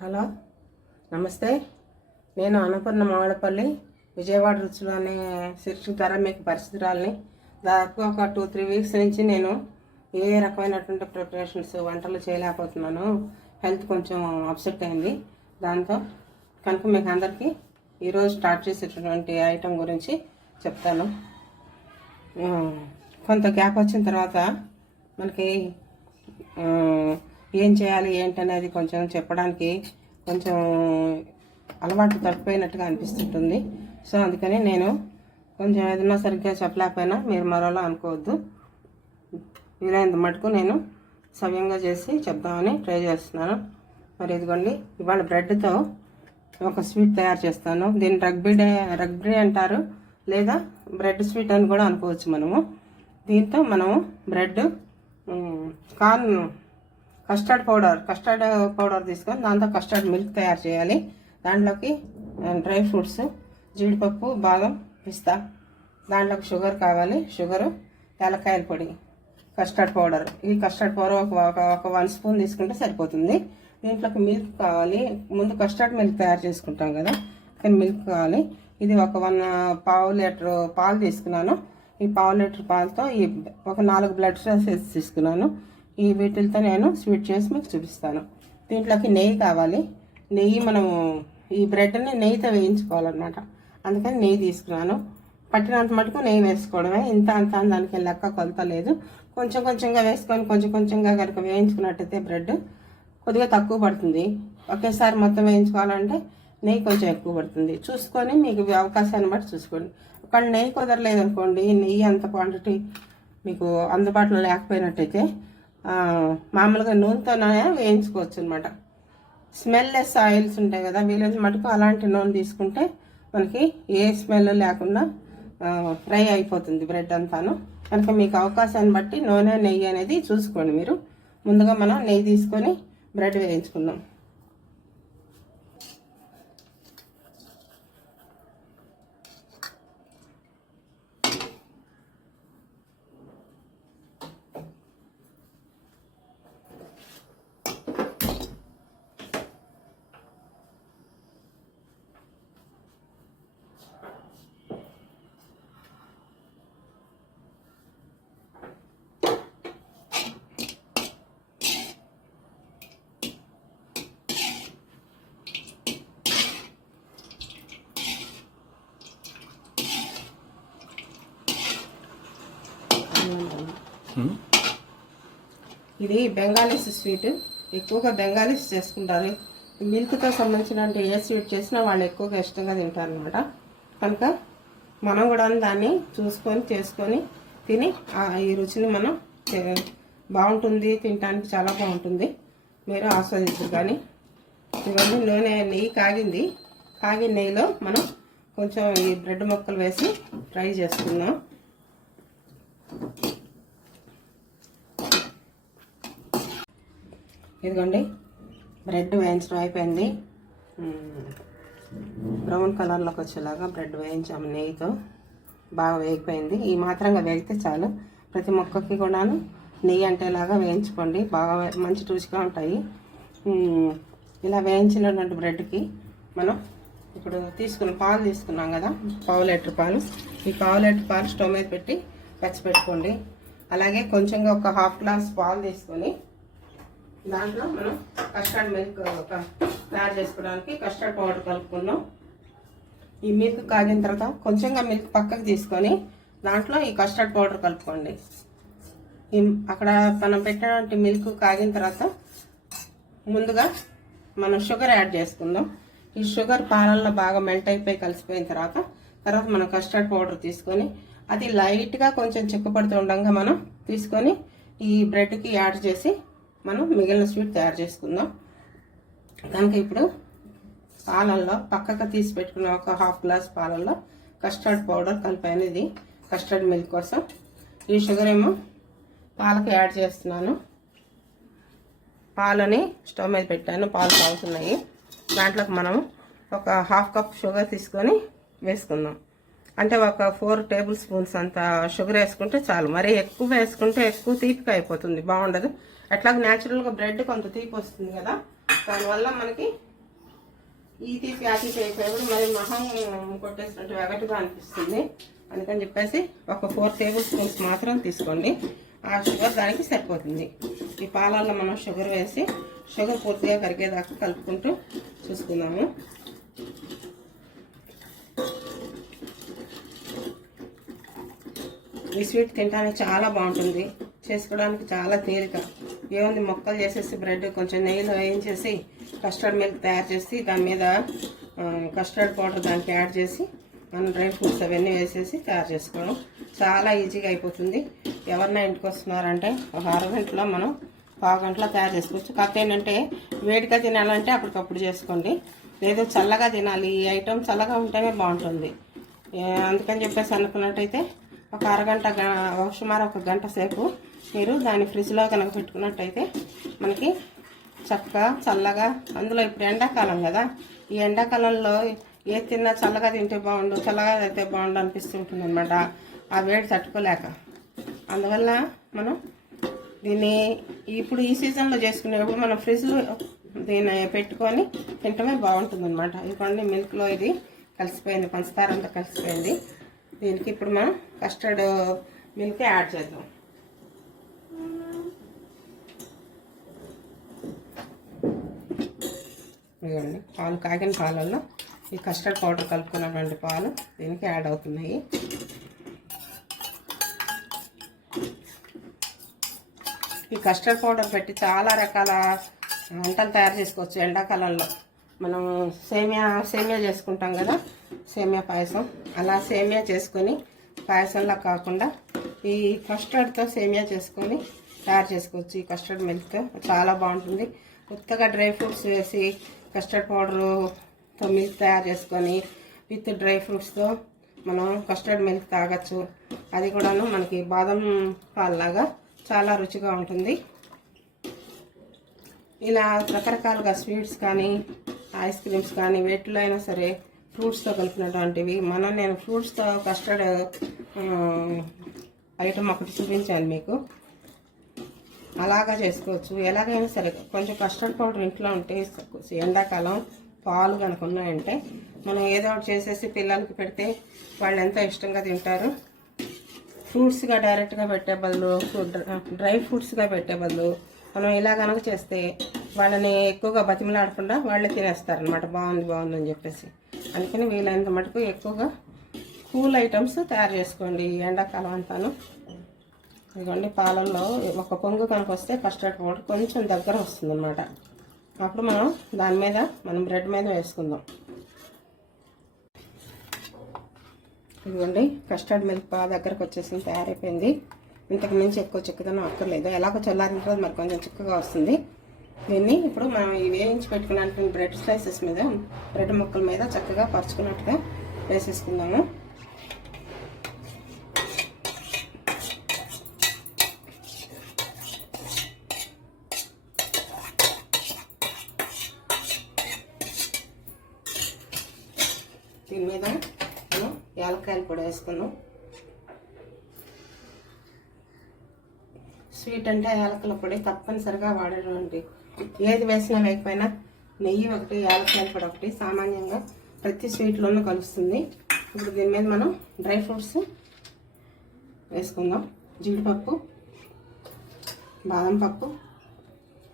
Hello నమస్తే. నేను అన్నపూర్ణ మామిడపల్లి విజయవాడ రుచులు అనే శీర్షిక ద్వారా మీకు పరిస్థితురాలని దాదాపు ఒక టూ త్రీ వీక్స్ నుంచి నేను ఏ రకమైనటువంటి ప్రిపరేషన్స్ వంటలు చేయలేకపోతున్నాను. హెల్త్ కొంచెం అప్సెట్ అయింది. దాంతో కనుక మీకు అందరికీ ఈరోజు స్టార్ట్ చేసేటటువంటి ఐటెం గురించి చెప్తాను. కొంత గ్యాప్ వచ్చిన తర్వాత మనకి ఏం చేయాలి ఏంటనేది కొంచెం చెప్పడానికి కొంచెం అలవాటు తప్పిపోయినట్టుగా అనిపిస్తుంటుంది. సో అందుకని నేను కొంచెం ఏదైనా సరిగ్గా చెప్పలేకపోయినా మీరు మరోలా అనుకోవద్దు. వీలైనంత మటుకు నేను సవ్యంగా చేసి చెప్దామని ట్రై చేస్తున్నాను. మరి ఇదిగోండి ఇవాళ బ్రెడ్తో ఒక స్వీట్ తయారు చేస్తాను. దీన్ని రగ్బీ డే రగ్బీ అంటారు లేదా బ్రెడ్ స్వీట్ అని కూడా అనుకోవచ్చు మనము. దీంతో మనము bread corn custard powder custard powder తీసుకొని దాంతో కస్టర్డ్ మిల్క్ తయారు చేయాలి. దాంట్లోకి డ్రై ఫ్రూట్స్ జీడిపప్పు బాదం పిస్తా. దాంట్లోకి షుగర్ కావాలి. షుగరు ఏలకాయల పొడి కస్టర్డ్ పౌడర్. ఈ కస్టర్డ్ పౌడర్ ఒక ఒక ఒక వన్ స్పూన్ తీసుకుంటే సరిపోతుంది. దీంట్లోకి మిల్క్ కావాలి. ముందు కస్టర్డ్ మిల్క్ తయారు చేసుకుంటాం కదా కానీ మిల్క్ కావాలి. ఇది ఒక వన్ పావు లీటర్ పాలు తీసుకున్నాను. ఈ పావు లీటర్ పాలతో ఈ ఒక నాలుగు బ్లడ్ సెల్స్ తీసుకున్నాను. ఈ వీటితో నేను స్వీట్ చేసి మీకు చూపిస్తాను. దీంట్లోకి నెయ్యి కావాలి. నెయ్యి మనము ఈ బ్రెడ్ని నెయ్యితో వేయించుకోవాలన్నమాట. అందుకని నెయ్యి తీసుకున్నాను. పట్టినంత మటుకు నెయ్యి వేసుకోవడమే. ఇంత అంత దానికి లెక్క కొలత లేదు. కొంచెం కొంచెంగా వేసుకొని కొంచెం కొంచెంగా కనుక వేయించుకున్నట్టయితే బ్రెడ్ కొద్దిగా తక్కువ పడుతుంది. ఒకేసారి మొత్తం వేయించుకోవాలంటే నెయ్యి కొంచెం ఎక్కువ పడుతుంది. చూసుకొని మీకు అవకాశాన్ని బట్టి చూసుకోండి. ఒకవేళ నెయ్యి కుదరలేదు అనుకోండి నెయ్యి అంత క్వాంటిటీ మీకు అందుబాటులో లేకపోయినట్టయితే మామూలుగా నూనెతోనే వేయించుకోవచ్చు అనమాట స్మెల్లెస్ ఆయిల్స్ ఉంటాయి కదా వీలైన మటుకు అలాంటి నూనె తీసుకుంటే మనకి ఏ స్మెల్ లేకుండా ఫ్రై అయిపోతుంది బ్రెడ్ అంతాను. కనుక మీకు అవకాశాన్ని బట్టి నూనె నెయ్యి అనేది చూసుకోండి మీరు. ముందుగా మనం నెయ్యి తీసుకొని బ్రెడ్ వేయించుకుందాం. ఇది బెంగాలీస్ స్వీట్. ఎక్కువగా బెంగాలీస్ చేసుకుంటారు. మిల్క్తో సంబంధించిన ఏ స్వీట్ చేసినా వాళ్ళు ఎక్కువగా ఇష్టంగా తింటారు అనమాట కనుక మనం కూడా దాన్ని చూసుకొని చేసుకొని తిని ఈ రుచిని మనం బాగుంటుంది తినడానికి చాలా బాగుంటుంది. మీరు ఆస్వాదించరు కానీ. ఇవన్నీ నూనె నెయ్యి కాగింది. కాగిన నెయ్యిలో మనం కొంచెం ఈ బ్రెడ్ ముక్కలు వేసి ఫ్రై చేసుకుందాం. ఇదిగోండి. బ్రెడ్ వేయించడం అయిపోయింది. బ్రౌన్ కలర్లోకి వచ్చేలాగా బ్రెడ్ వేయించాము నెయ్యితో. బాగా వేగిపోయింది. ఈ మాత్రంగా వేగితే చాలు. ప్రతి మొక్కకి కూడాను నెయ్యి అంటేలాగా వేయించుకోండి. బాగా మంచి రుచిగా ఉంటాయి. ఇలా వేయించినటువంటి బ్రెడ్కి మనం ఇప్పుడు తీసుకున్న పాలు తీసుకున్నాం కదా పావు లీటర్ పాలు. ఈ పావు లీటర్ పాలు స్టవ్ మీద పెట్టి పెట్టుకోండి. అలాగే కొంచెంగా ఒక హాఫ్ గ్లాస్ పాలు తీసుకొని దాంట్లో మనం కస్టర్డ్ మిల్క్ ఒక తయారు చేసుకోవడానికి కస్టర్డ్ పౌడర్ కలుపుకున్నాం ఈ మిల్క్ కాగిన తర్వాత కొంచెంగా మిల్క్ పక్కకు తీసుకొని దాంట్లో ఈ కస్టర్డ్ పౌడర్ కలుపుకోండి. అక్కడ మనం పెట్టినటువంటి మిల్క్ కాగిన తర్వాత ముందుగా మనం షుగర్ యాడ్ చేసుకుందాం. ఈ షుగర్ పాలల్లో బాగా మెల్ట్ అయిపోయి కలిసిపోయిన తర్వాత తర్వాత మనం కస్టర్డ్ పౌడర్ తీసుకొని అది లైట్గా కొంచెం చిక్కపడుతూ ఉండగా మనం తీసుకొని ఈ బ్రెడ్కి యాడ్ చేసి మనం మిగిలిన స్వీట్ తయారు చేసుకుందాం. కనుక ఇప్పుడు పాలల్లో పక్కకు తీసి పెట్టుకున్న ఒక హాఫ్ గ్లాస్ పాలల్లో కస్టర్డ్ పౌడర్ కలిపాను ఇది. కస్టర్డ్ మిల్క్ కోసం. ఈ షుగర్ ఏమో పాలకు యాడ్ చేస్తున్నాను. పాలని స్టవ్ మీద పెట్టాను. పాలు తాగుతున్నాయి దాంట్లోకి మనం ఒక హాఫ్ కప్ షుగర్ తీసుకొని వేసుకుందాం. అంటే ఒక ఫోర్ టేబుల్ స్పూన్స్ అంత షుగర్ వేసుకుంటే చాలు. మరీ ఎక్కువ వేసుకుంటే ఎక్కువ తీపిగా అయిపోతుంది. బాగుండదు. అట్లాగే న్యాచురల్గా బ్రెడ్ కొంత తీపి వస్తుంది కదా. దానివల్ల మనకి ఈ తీపి ఆ తీపి అయిపోయినప్పుడు మరి మహం కొట్టేసినట్టు వెగటుగా అనిపిస్తుంది. అందుకని చెప్పేసి ఒక ఫోర్ టేబుల్ స్పూన్స్ మాత్రం తీసుకోండి. ఆ షుగర్ దానికి సరిపోతుంది. ఈ పాలల్లో మనం షుగర్ వేసి షుగర్ పూర్తిగా కరిగేదాకా కలుపుకుంటూ చూసుకుందాము. ఈ స్వీట్ తినడానికి చాలా బాగుంటుంది. చేసుకోవడానికి చాలా తేలిక. ఏముంది? మొక్కలు చేసేసి బ్రెడ్ కొంచెం నెయ్యిలో వేయించేసి కస్టర్డ్ మిల్క్ తయారు చేసి దాని మీద కస్టర్డ్ పౌడర్ దానికి యాడ్ చేసి మనం డ్రై ఫ్రూట్స్ అవన్నీ వేసేసి తయారు చేసుకోవడం చాలా ఈజీగా అయిపోతుంది. ఎవరన్నా ఇంటికి వస్తున్నారంటే ఒక అరగంటలో మనం పావు గంటలో తయారు చేసుకోవచ్చు. కాకపోతే ఏంటంటే వేడిగా తినాలంటే అప్పటికప్పుడు చేసుకోండి. లేదు చల్లగా తినాలి. ఈ ఐటమ్ చల్లగా ఉంటేనే బాగుంటుంది. అందుకని చెప్పేసి అనుకున్నట్టయితే ఒక అరగంట ఒక సుమారు ఒక గంట సేపు మీరు దాన్ని ఫ్రిడ్జ్లో కనుక పెట్టుకున్నట్టయితే మనకి చక్కగా చల్లగా అందులో ఇప్పుడు ఎండాకాలం కదా ఈ ఎండాకాలంలో ఏ తిన్నా చల్లగా తింటే బాగుండు చల్లగా అయితే బాగుండు అనిపిస్తుంటుంది అనమాట ఆ వేడి తట్టుకోలేక. అందువల్ల మనం దీన్ని ఇప్పుడు ఈ సీజన్లో చేసుకునేటప్పుడు మనం ఫ్రిడ్జ్లో దీన్ని పెట్టుకొని తింటమే బాగుంటుంది అనమాట ఇదిగోండి మిల్క్లో ఇది కలిసిపోయింది పంచదార అంతా కలిసిపోయింది. దీనికి ఇప్పుడు మనం కస్టర్డ్ మిల్క్ యాడ్ చేద్దాం. ఇదిగోండి పాలు కాగిన పాలల్లో ఈ కస్టర్డ్ పౌడర్ కలుపుకున్నటువంటి పాలు దీనికి యాడ్ అవుతున్నాయి. ఈ కస్టర్డ్ పౌడర్ పెట్టి చాలా రకాల వంటలు తయారు చేసుకోవచ్చు ఎండాకాలంలో. మనం సేమియా సేమియా చేసుకుంటాం కదా సేమియా పాయసం. అలా సేమియా చేసుకొని పాయసంలా కాకుండా ఈ కస్టర్డ్తో సేమియా చేసుకొని తయారు చేసుకోవచ్చు. ఈ కస్టర్డ్ మిల్క్తో చాలా బాగుంటుంది. కొత్తగా డ్రై ఫ్రూట్స్ వేసి కస్టర్డ్ పౌడరుతో మిల్క్ తయారు చేసుకొని విత్ డ్రై ఫ్రూట్స్తో మనం కస్టర్డ్ మిల్క్ తాగొచ్చు. అది కూడాను మనకి బాదం పాల్లాగా చాలా రుచిగా ఉంటుంది. ఇలా రకరకాలుగా స్వీట్స్ కానీ ఐస్ క్రీమ్స్ కానీ వేటిలో అయినా సరే ఫ్రూట్స్తో కలిపినటువంటివి. మనం నేను ఫ్రూట్స్తో కస్టర్డ్ ఐటమ్ ఒకటి చూపించాను మీకు. అలాగా చేసుకోవచ్చు. ఎలాగైనా సరే కొంచెం కస్టర్డ్ పౌడర్ ఇంట్లో ఉంటే ఎండాకాలం పాలు కనుక ఉన్నాయంటే మనం ఏదో ఒకటి చేసేసి పిల్లలకి పెడితే వాళ్ళు ఎంతో ఇష్టంగా తింటారు. ఫ్రూట్స్గా డైరెక్ట్గా పెట్టే బదులు డ్రై ఫ్రూట్స్గా పెట్టే బదులు మనం ఇలా కనుక చేస్తే వాళ్ళని ఎక్కువగా బతిమలాడకుండా వాళ్ళే తినేస్తారు అనమాట బాగుంది బాగుంది అని చెప్పేసి. అందుకని వీలైనంత మటుకు ఎక్కువగా కూల్ ఐటమ్స్ తయారు చేసుకోండి ఎండాకాలం అంతాను. ఇదిగోండి పాలల్లో ఒక పొంగు కనుక వస్తే కస్టర్డ్ పౌడర్ కొంచెం దగ్గర వస్తుంది అనమాట అప్పుడు మనం దాని మీద మనం బ్రెడ్ మీద వేసుకుందాం. ఇదిగోండి కస్టర్డ్ మిల్క్ బాగా దగ్గరకు వచ్చేసింది తయారైపోయింది. ఇంతకు మించి ఎక్కువ చిక్కదనం అక్కర్లేదు. ఎలాగో చల్లారిన తర్వాత మరి కొంచెం చిక్కగా వస్తుంది. దీన్ని ఇప్పుడు మనం ఈ వేయించి పెట్టుకున్నటువంటి బ్రెడ్ స్లైసెస్ మీద బ్రెడ్ ముక్కల మీద చక్కగా పరుచుకున్నట్టుగా వేసేసుకుందాము. దీని మీద మనం యాలక్కాయలు పొడి వేసుకుందాం. స్వీట్ అంటే యాలకుల పొడి తప్పనిసరిగా వాడేటువంటి ఏది వేసినా వేయకపోయినా నెయ్యి ఒకటి యాలక్కాయలు కూడా ఒకటి సామాన్యంగా ప్రతి స్వీట్లోనూ కలుస్తుంది. ఇప్పుడు దీని మీద మనం డ్రై ఫ్రూట్స్ వేసుకుందాం. జీడిపప్పు బాదం పప్పు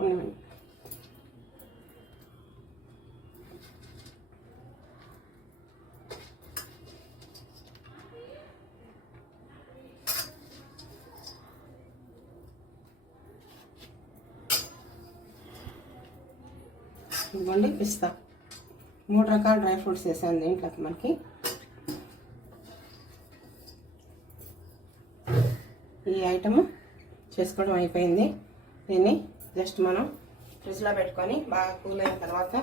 ఉండవండి ఇవ్వండి పిస్తా మూడు రకాల డ్రై ఫ్రూట్స్ వేసాను దీంట్లో మనకి. ఈ ఐటమ్ చేసుకోవడం అయిపోయింది. దీన్ని జస్ట్ మనం ఫ్రిడ్జ్లో పెట్టుకొని బాగా కూల్ అయిన తర్వాత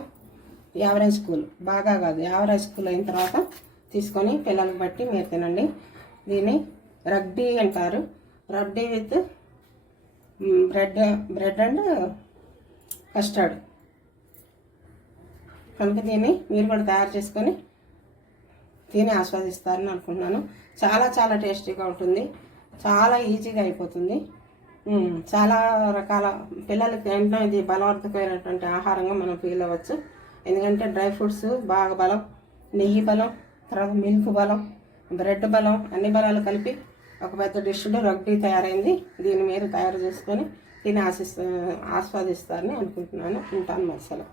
యావరేజ్ కూల్ బాగా కాదు యావరేజ్ కూల్ అయిన తర్వాత తీసుకొని పిల్లలకు బట్టి మీరు తినండి. దీన్ని రగ్డీ అంటారు. రగ్డీ with bread bread and custard. కనుక దీన్ని మీరు కూడా తయారు చేసుకొని తిని ఆస్వాదిస్తారని అనుకుంటున్నాను. చాలా చాలా టేస్టీగా ఉంటుంది. చాలా ఈజీగా అయిపోతుంది. చాలా రకాల పిల్లలకి ఎంతో ఇది బలవర్ధకమైనటువంటి ఆహారంగా మనం ఫీల్ అవ్వచ్చు. ఎందుకంటే డ్రై ఫ్రూట్స్ బాగా బలం నెయ్యి బలం తర్వాత మిల్క్ బలం బ్రెడ్ బలం అన్ని బలాలు కలిపి ఒక పెద్ద డిష్లో రగ్డీ తయారైంది. దీన్ని మీరు తయారు చేసుకొని తిని ఆశిస్తా ఆస్వాదిస్తారని అనుకుంటున్నాను. ఉంటాను మధ్యలో